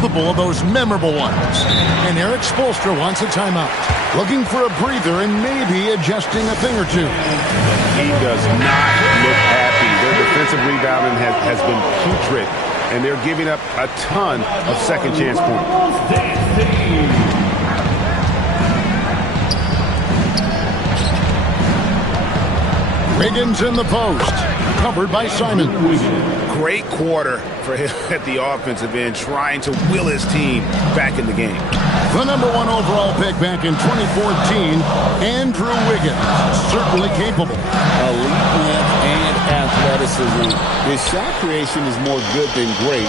capable of those memorable ones. And Eric Spoelstra wants a timeout, looking for a breather and maybe adjusting a thing or two. He does not look happy. Their defensive rebounding has been putrid, and they're giving up a ton of second chance points. Wiggins in the post, covered by Simon. Great quarter for him at the offensive end, trying to will his team back in the game. The #1 overall pick back in 2014, Andrew Wiggins, certainly capable. Elite length and athleticism. His shot creation is more good than great.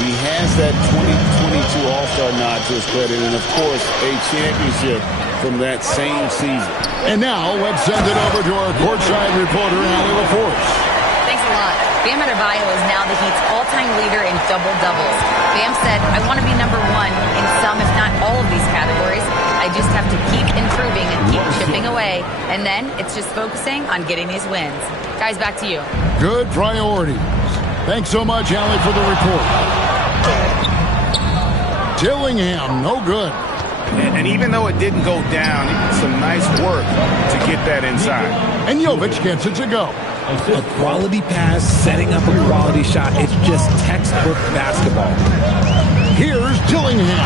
He has that 2022 All-Star nod to his credit, and of course, a championship from that same season. And now, let's send it over to our courtside reporter, Allie LaForce. Thanks a lot. Bam Adebayo is now the Heat's all-time leader in double-doubles. Bam said, I want to be #1 in some, if not all of these categories. I just have to keep improving and keep chipping away. And then it's just focusing on getting these wins. Guys, back to you. Good priorities. Thanks so much, Allie, for the report. Dillingham, no good. And even though it didn't go down, some nice work to get that inside. And Jovic gets it to go. A quality pass, setting up a quality shot. It's just textbook basketball. Here's Dillingham.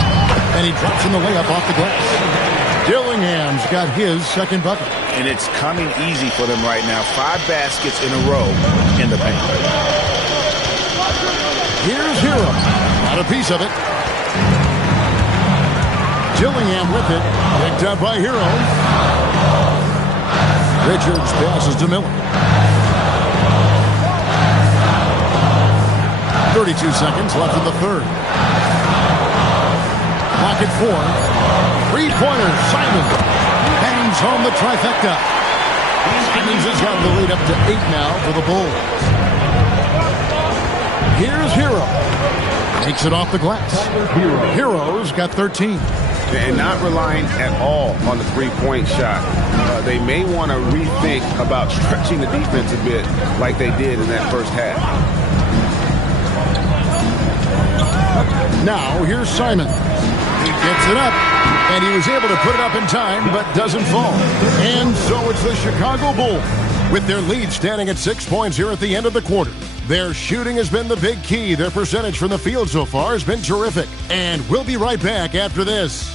And he drops in the layup off the glass. Dillingham's got his second bucket. And it's coming easy for them right now. 5 baskets in a row in the paint. Here's Hero. Got a piece of it. Dillingham with it. Picked up by Hero. Richards passes to Miller. 32 seconds left in the third. Clock at 4. Three-pointer, Simon. Bangs home the trifecta. Simons has got the lead up to 8 now for the Bulls. Here's Hero. Takes it off the glass. Hero's got 13. And not relying at all on the three-point shot. They may want to rethink about stretching the defense a bit like they did in that first half. Now, here's Simon. He gets it up, and he was able to put it up in time, but doesn't fall. And so it's the Chicago Bulls, with their lead standing at 6 points here at the end of the quarter. Their shooting has been the big key. Their percentage from the field so far has been terrific. And we'll be right back after this.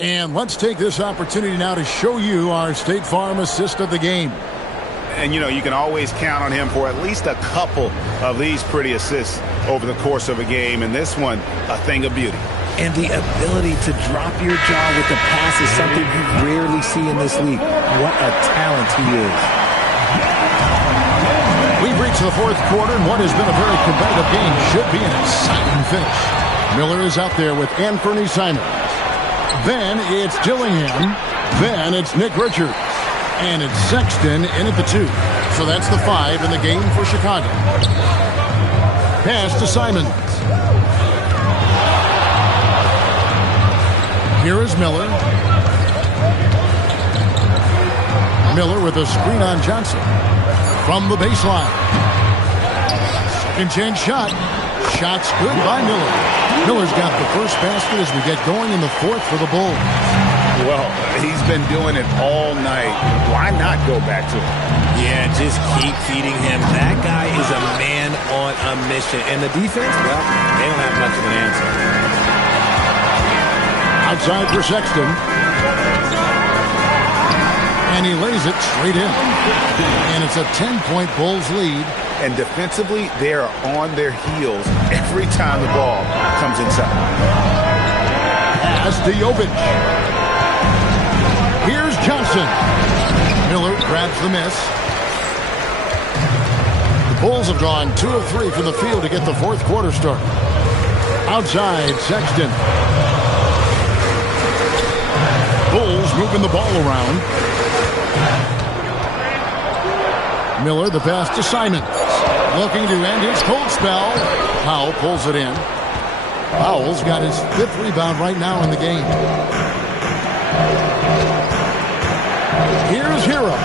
And let's take this opportunity now to show you our State Farm assist of the game. And, you know, you can always count on him for at least a couple of these pretty assists over the course of a game. And this one, a thing of beauty. And the ability to drop your jaw with the pass is something you rarely see in this league. What a talent he is. We've reached the fourth quarter, and what has been a very competitive game should be an exciting finish. Miller is out there with Anthony Simons. Then it's Dillingham. Then it's Nick Richards. And it's Sexton in at the 2. So that's the 5 in the game for Chicago. Pass to Simons. Here is Miller. Miller with a screen on Johnson. From the baseline. Second chance shot. Shot's good by Miller. Miller's got the first basket as we get going in the fourth for the Bulls. Well, he's been doing it all night. Why not go back to him? Yeah, just keep feeding him. That guy is a man on a mission. And the defense, well, they don't have much of an answer. Outside for Sexton. And he lays it straight in. And it's a 10-point Bulls lead. And defensively, they are on their heels every time the ball comes inside. Pass to Jovic. Here's Johnson. Miller grabs the miss. The Bulls have gone 2 of 3 from the field to get the fourth quarter started. Outside, Sexton. Bulls moving the ball around. Miller, the pass to Simons. Looking to end his cold spell. Powell pulls it in. Powell's got his 5th rebound right now in the game. Here's Hero.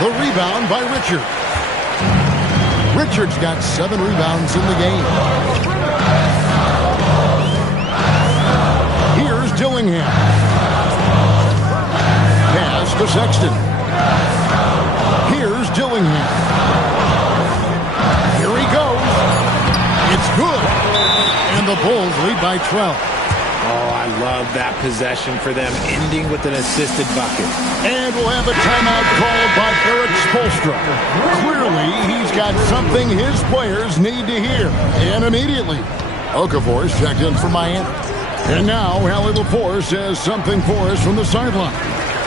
The rebound by Richard. Richard's got 7 rebounds in the game. Here's Dillingham. Pass to Sexton. Here's Dillingham. Here he goes. It's good. And the Bulls lead by 12. Oh, I love that possession for them, ending with an assisted bucket. And we'll have a timeout called by Eric Spoelstra. Clearly, he's got something his players need to hear. And immediately, Okafor is checked in for Miami. And now, Hallie LaForce says something for us from the sideline.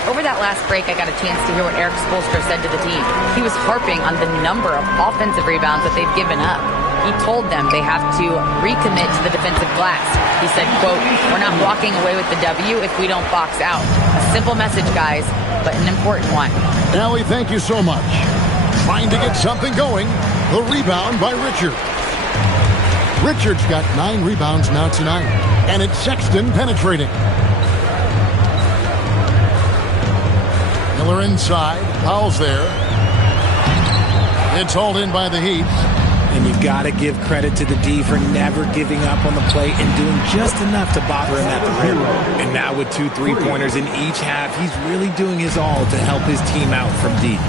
Over that last break, I got a chance to hear what Eric Spoelstra said to the team. He was harping on the number of offensive rebounds that they've given up. He told them they have to recommit to the defensive glass. He said, quote, "We're not walking away with the W if we don't box out." A simple message, guys, but an important one. Allie, thank you so much. Trying to get something going. The rebound by Richard. Richard's got 9 rebounds now tonight. And it's Sexton penetrating. Miller inside. Powell's there. It's hauled in by the Heat. And you got to give credit to the D for never giving up on the plate and doing just enough to bother him at the rim. And now with 2 3-pointers in each half, he's really doing his all to help his team out from deep.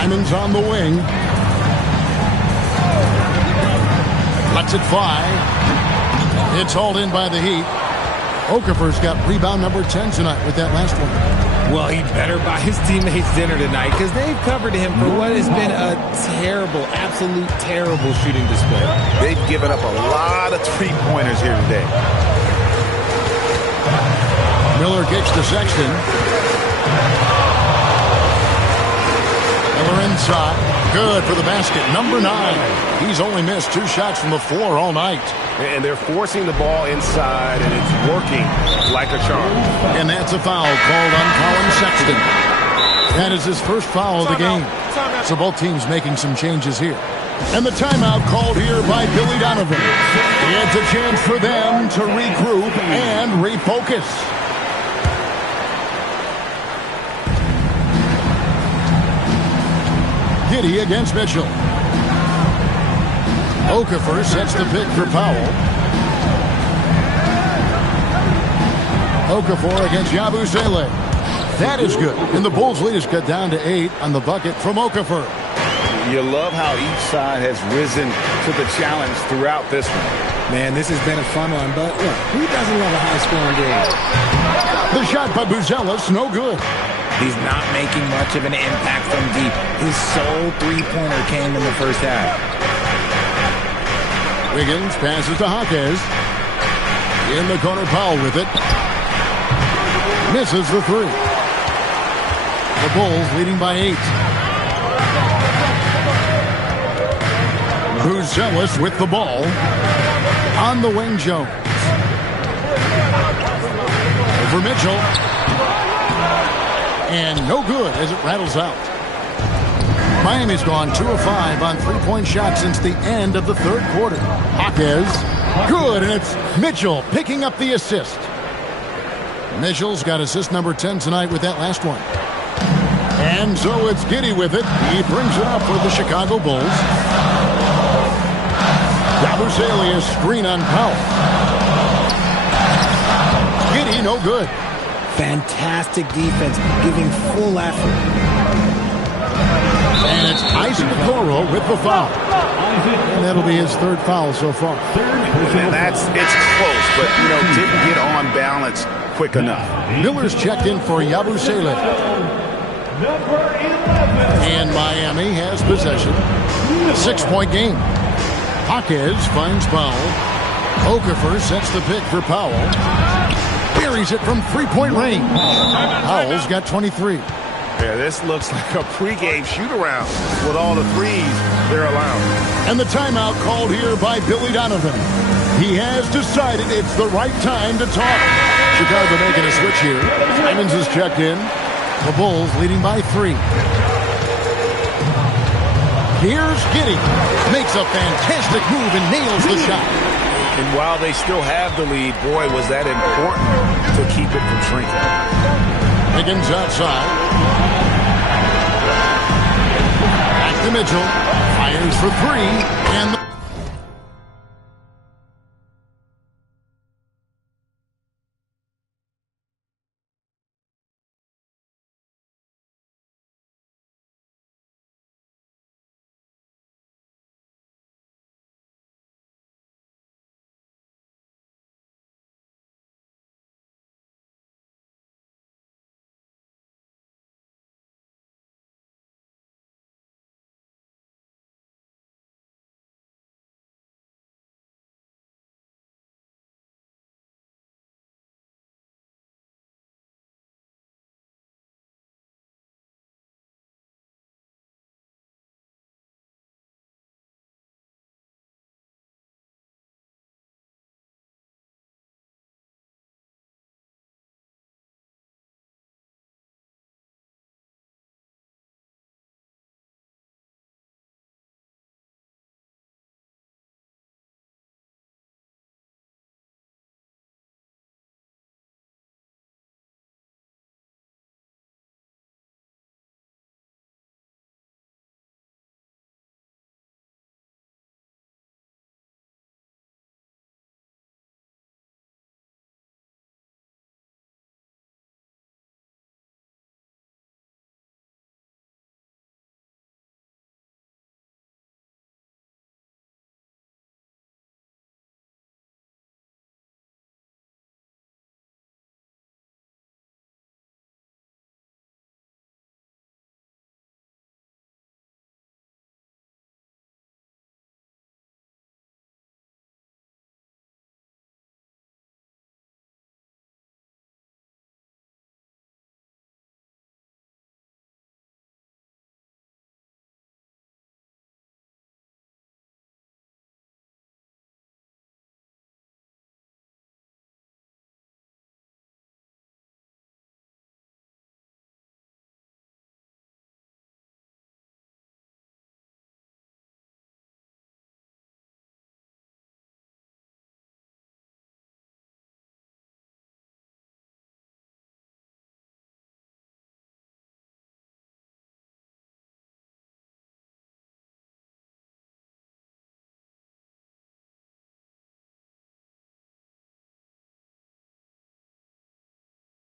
Simon's on the wing. Lets it fly. It's hauled in by the Heat. Okafor's got rebound number 10 tonight with that last one. Well, he better buy his teammates dinner tonight because they've covered him for what has been a terrible, absolute terrible shooting display. They've given up a lot of 3-pointers here today. Miller kicks to Sexton. Miller inside. Good for the basket. Number 9. He's only missed 2 shots from the floor all night. And they're forcing the ball inside, and it's working like a charm. And that's a foul called on Colin Sexton. That is his first foul of the game. So both teams making some changes here. And the timeout called here by Billy Donovan. It's a chance for them to regroup and refocus. Giddey against Mitchell. Okafor sets the pick for Powell. Okafor against Yabusele. That is good. And the Bulls lead is cut down to 8 on the bucket from Okafor. You love how each side has risen to the challenge throughout this one. Man, this has been a fun one, but look, who doesn't love a high-scoring game? The shot by Buzelis, no good. He's not making much of an impact from deep. His sole 3-pointer came in the first half. Wiggins passes to Jaquez. In the corner, Powell with it. Misses the 3. The Bulls leading by 8. Buzelis with the ball. On the wing, Jones. Over Mitchell. And no good as it rattles out. Miami's gone 2 of 5 on 3-point shots since the end of the 3rd quarter. Jaquez, good, and it's Mitchell picking up the assist. Mitchell's got assist number 10 tonight with that last one. And so it's Giddey with it. He brings it up for the Chicago Bulls. Yabusele, screen on Powell. Giddey, no good. Fantastic defense, giving full effort. And it's Isaac Okoro with the foul. And that'll be his 3rd foul so far. And it's close, but, didn't get on balance quick enough. Miller's checked in for Yabusele. And Miami has possession. 6-point game. Jaquez finds Powell. Okafor sets the pick for Powell. Buries it from 3-point range. Powell's got 23. Yeah, this looks like a pregame shoot-around with all the threes they're allowing. And the timeout called here by Billy Donovan. He has decided it's the right time to talk. Chicago making a switch here. Simons is checked in. The Bulls leading by 3. Here's Giddey. Makes a fantastic move and nails the shot. And while they still have the lead, boy, was that important to keep it from shrinking. Wiggins outside. Back to Mitchell. Fires for three. And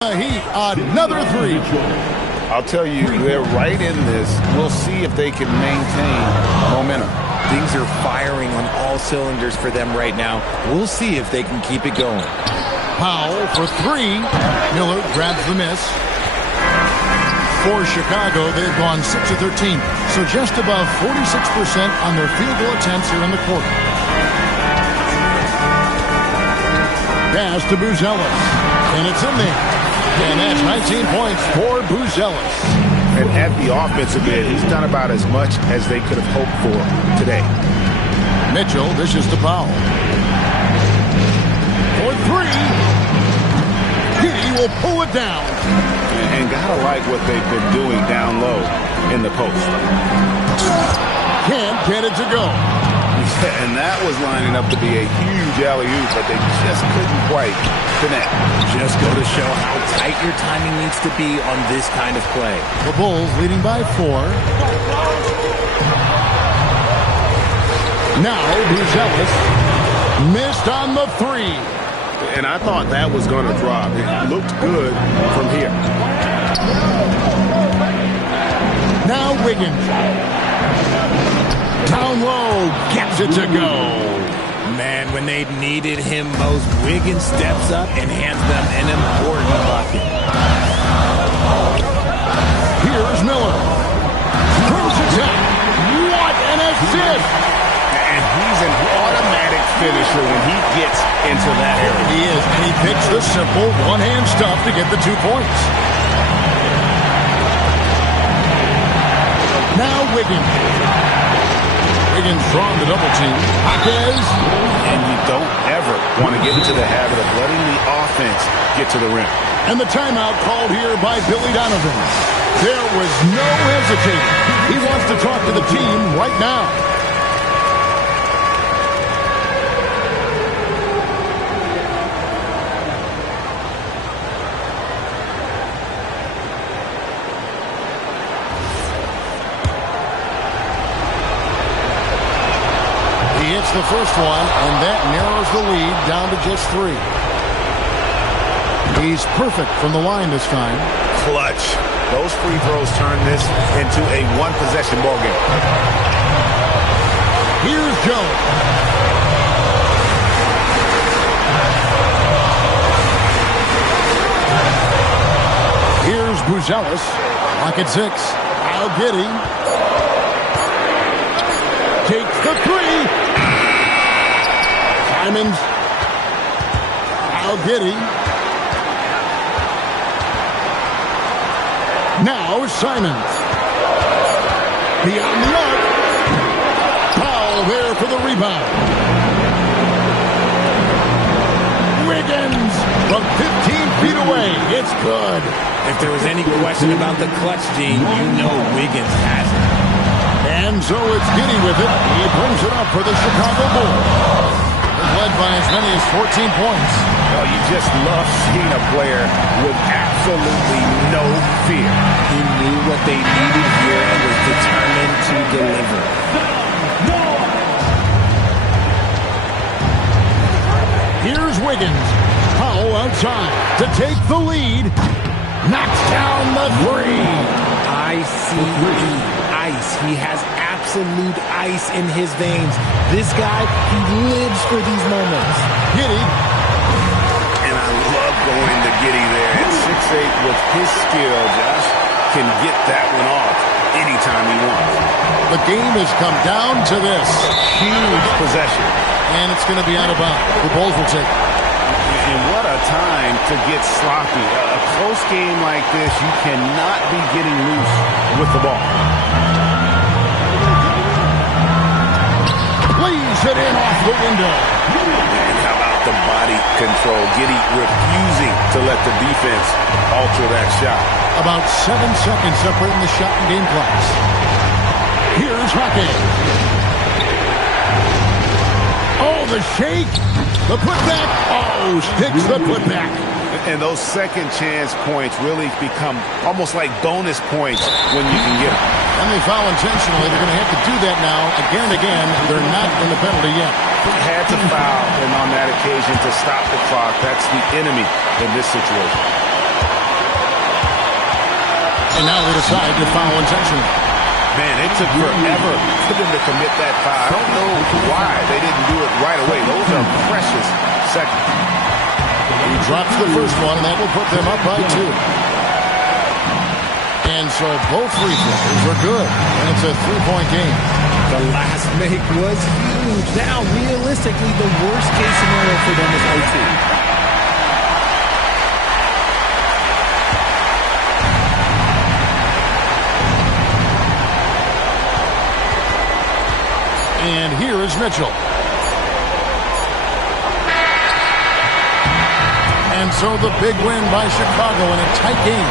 Heat, another three. I'll tell you, they're right in this. We'll see if they can maintain momentum. Things are firing on all cylinders for them right now. We'll see if they can keep it going. Powell for three. Miller grabs the miss. For Chicago, they've gone 6 of 13, so just above 46% on their field goal attempts here in the quarter. Pass to Buzelis, and it's in there. And that's 19 points for Buzelis. And at the offensive end, he's done about as much as they could have hoped for today. Mitchell dishes to Powell. For three. He will pull it down. And gotta like what they've been doing down low in the post. Can't get it to go. And that was lining up to be a huge alley-oop, but they just couldn't quite connect. Just go to show how tight your timing needs to be on this kind of play. The Bulls leading by 4. Now Buzelis missed on the three. And I thought that was going to drop. It looked good from here. Now Wiggins. Down low, gets it to go. Man, when they needed him most, Wiggins steps up and hands them an important bucket. Here's Miller. Throws it down. What an assist! And he's an automatic finisher when he gets into that area. He is, and he picks the simple one-hand stuff to get the 2 points. Now Wiggins. Wiggins drawn the double team. Jaquez. And you don't ever want to get into the habit of letting the offense get to the rim. And the timeout called here by Billy Donovan. There was no hesitating. He wants to talk to the team right now. He hits the first one, and that narrows the lead down to just 3. He's perfect from the line this time. Clutch. Those free throws turn this into a one-possession ball game. Here's Jones. Here's Buzelis. Pocket 6. Al-Giddy. Takes the 3. Simons. Al-Giddy. Now Simons. Beyond the arc. Powell there for the rebound. Wiggins from 15 feet away. It's good. If there was any question about the clutch gene, you know Wiggins has it. And so it's Giddy with it. He brings it up for the Chicago Bulls. Led by as many as 14 points. Well, you just love seeing a player with absolutely no fear. He knew what they needed here and was determined to deliver. Here's Wiggins. Powell outside to take the lead. Knocks down the 3. Ice. He has absolute ice in his veins. This guy, he lives for these moments. Giddy. And I love going to Giddy there. At 6'8", with his skill, Josh can get that one off anytime he wants. The game has come down to this. Huge possession. And it's going to be out of bounds. The Bulls will take it. And what a time to get sloppy. A close game like this, you cannot be getting loose with the ball. Plays it in off the window. And how about the body control? Giddy refusing to let the defense alter that shot. About 7 seconds separating the shot and game clocks. Here's Hockey. Oh, the shake. The putback. Oh, sticks the putback. And those second chance points really become almost like bonus points when you can get them. And they foul intentionally. They're going to have to do that now again and again. They're not in the penalty yet. Had to foul, and on that occasion to stop the clock. That's the enemy in this situation. And now they decide to foul intentionally. Man, it took forever for them to commit that foul. I don't know why they didn't do it right away. Those are precious seconds. He drops the first one, and that will put them up by 2. And so both free throws are good, and it's a 3-point game. The last make was huge. Now, realistically, the worst-case scenario for them is 0-2. And here is Mitchell. And so the big win by Chicago in a tight game.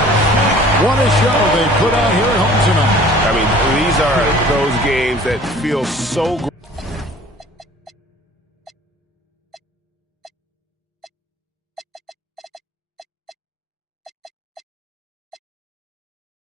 What a show they put out here at home tonight. I mean, these are those games that feel so great.